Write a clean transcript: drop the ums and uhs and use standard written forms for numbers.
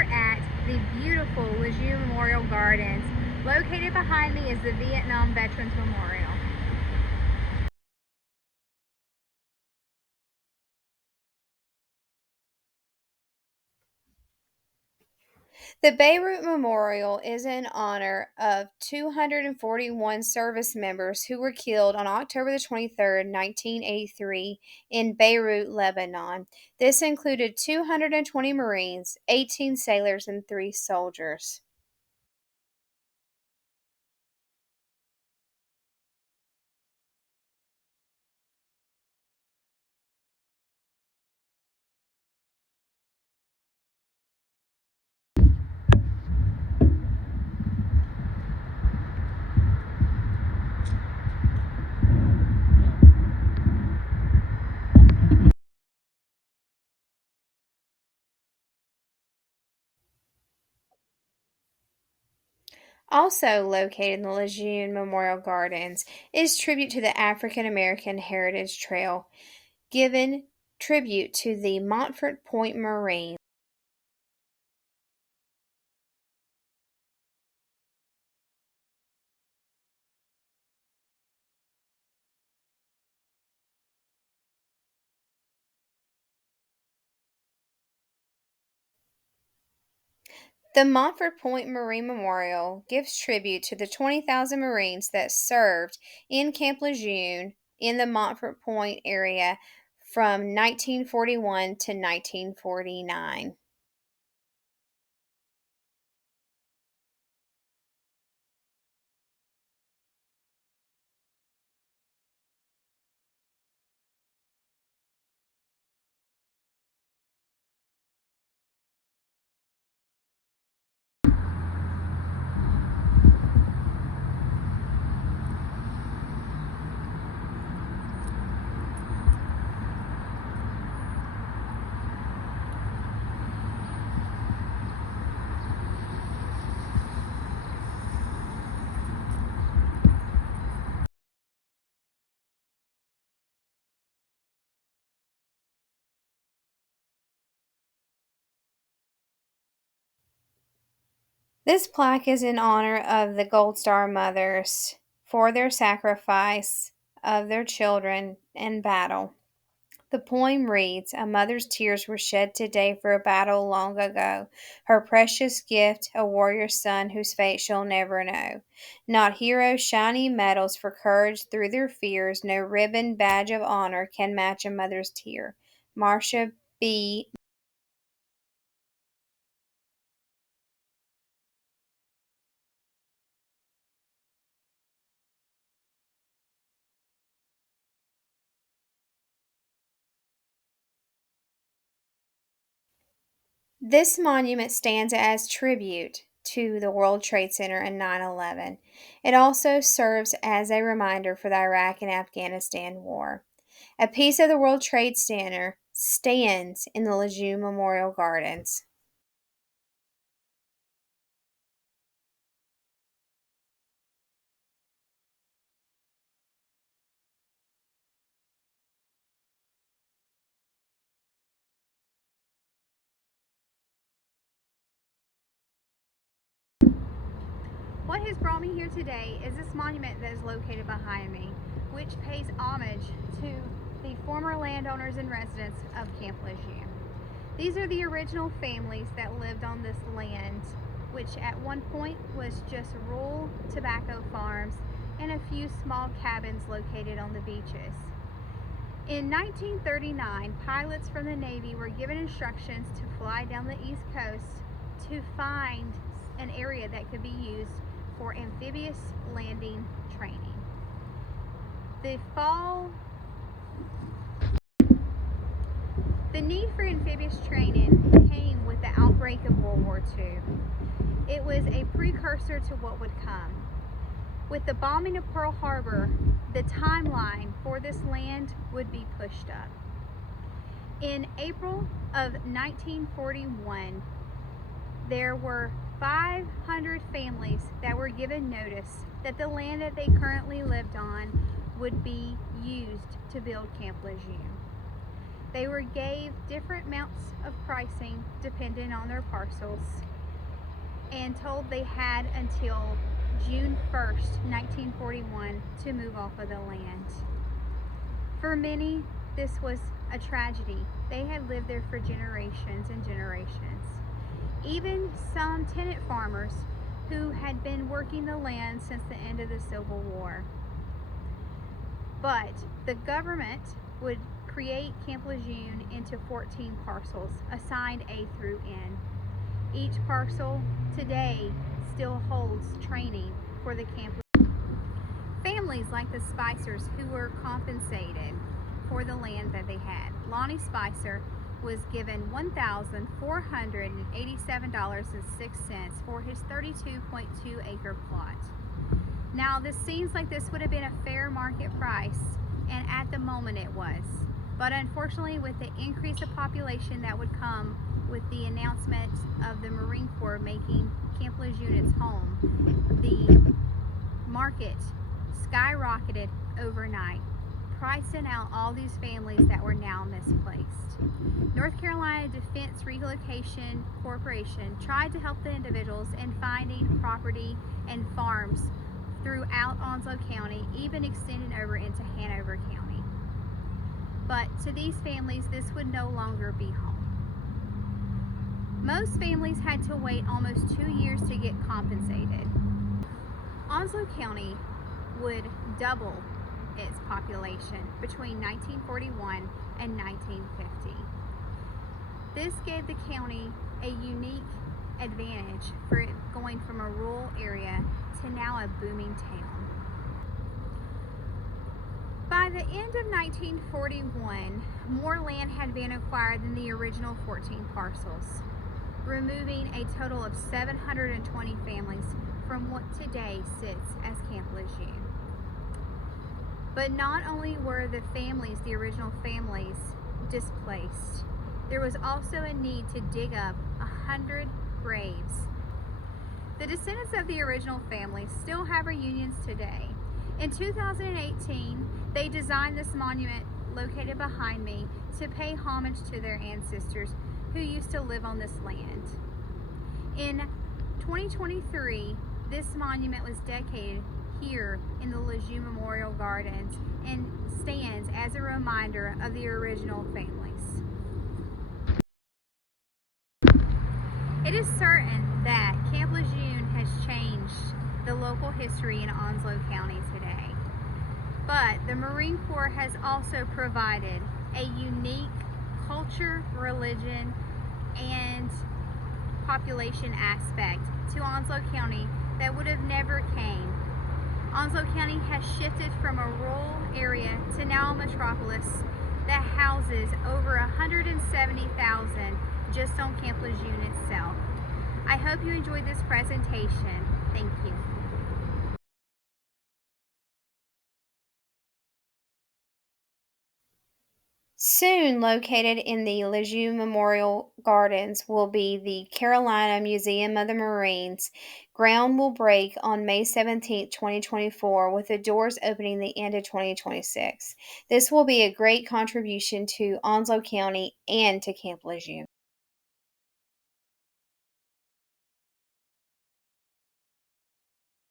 here at the beautiful Lejeune Memorial Gardens. Located behind me is the Vietnam Veterans Memorial. The Beirut Memorial is in honor of 241 service members who were killed on October the 23rd, 1983 in Beirut, Lebanon. This included 220 Marines, 18 sailors, and 3 soldiers. Also located in the Lejeune Memorial Gardens is tribute to the African American Heritage Trail, given tribute to the Montfort Point Marines. The Montfort Point Marine Memorial gives tribute to the 20,000 Marines that served in Camp Lejeune in the Montfort Point area from 1941 to 1949. This plaque is in honor of the Gold Star mothers for their sacrifice of their children in battle. The poem reads, "A mother's tears were shed today for a battle long ago. Her precious gift, a warrior's son whose fate she'll never know. Not heroes' shiny medals for courage through their fears, no ribbon badge of honor can match a mother's tear." Marcia B. This monument stands as tribute to the World Trade Center and 9/11. It also serves as a reminder for the Iraq and Afghanistan war. A piece of the World Trade Center stands in the Lejeune Memorial Gardens. What has brought me here today is this monument that is located behind me, which pays homage to the former landowners and residents of Camp Lejeune. These are the original families that lived on this land, which at one point was just rural tobacco farms and a few small cabins located on the beaches. In 1939, pilots from the Navy were given instructions to fly down the East Coast to find an area that could be used for amphibious landing training. The need for amphibious training came with the outbreak of World War II. It was a precursor to what would come. With the bombing of Pearl Harbor, the timeline for this land would be pushed up. In April of 1941, there were 500 families that were given notice that the land that they currently lived on would be used to build Camp Lejeune. They were gave different amounts of pricing depending on their parcels and told they had until June 1st, 1941 to move off of the land. For many, this was a tragedy. They had lived there for generations and generations. Even some tenant farmers who had been working the land since the end of the Civil War. But the government would create Camp Lejeune into 14 parcels assigned A through N. Each parcel today still holds training for the Camp Lejeune. Families like the Spicers who were compensated for the land that they had. Lonnie Spicer was given $1,487.06 for his 32.2 acre plot. Now this seems like this would have been a fair market price, and at the moment it was. But unfortunately, with the increase of population that would come with the announcement of the Marine Corps making Camp Lejeune its home, the market skyrocketed overnight, pricing out all these families that were now misplaced. North Carolina Defense Relocation Corporation tried to help the individuals in finding property and farms throughout Onslow County, even extending over into Hanover County. But to these families, this would no longer be home. Most families had to wait almost 2 years to get compensated. Onslow County would double its population between 1941 and 1950. This gave the county a unique advantage for it going from a rural area to now a booming town. By the end of 1941, more land had been acquired than the original 14 parcels, removing a total of 720 families from what today sits as Camp Lejeune. But not only were the original families, displaced, there was also a need to dig up 100 graves. The descendants of the original families still have reunions today. In 2018, they designed this monument located behind me to pay homage to their ancestors who used to live on this land. In 2023, this monument was dedicated here in the Lejeune Memorial Gardens and stands as a reminder of the original families. It is certain that Camp Lejeune has changed the local history in Onslow County today, but the Marine Corps has also provided a unique culture, religion, and population aspect to Onslow County that would have never came. Onslow County has shifted from a rural area to now a metropolis that houses over 170,000 just on Camp Lejeune itself. I hope you enjoyed this presentation. Thank you. Soon located in the Lejeune Memorial Gardens will be the Carolina Museum of the Marines. Ground will break on May 17, 2024, with the doors opening the end of 2026. This will be a great contribution to Onslow County and to Camp Lejeune.